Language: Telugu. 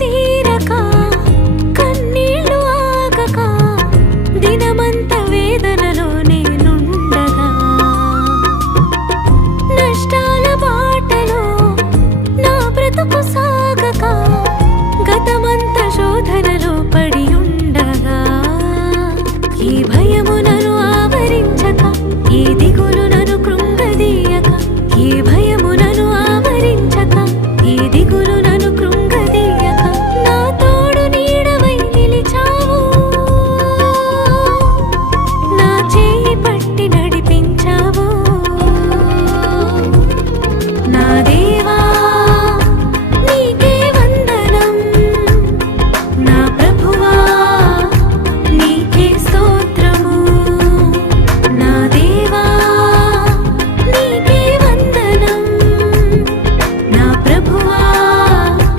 తీరక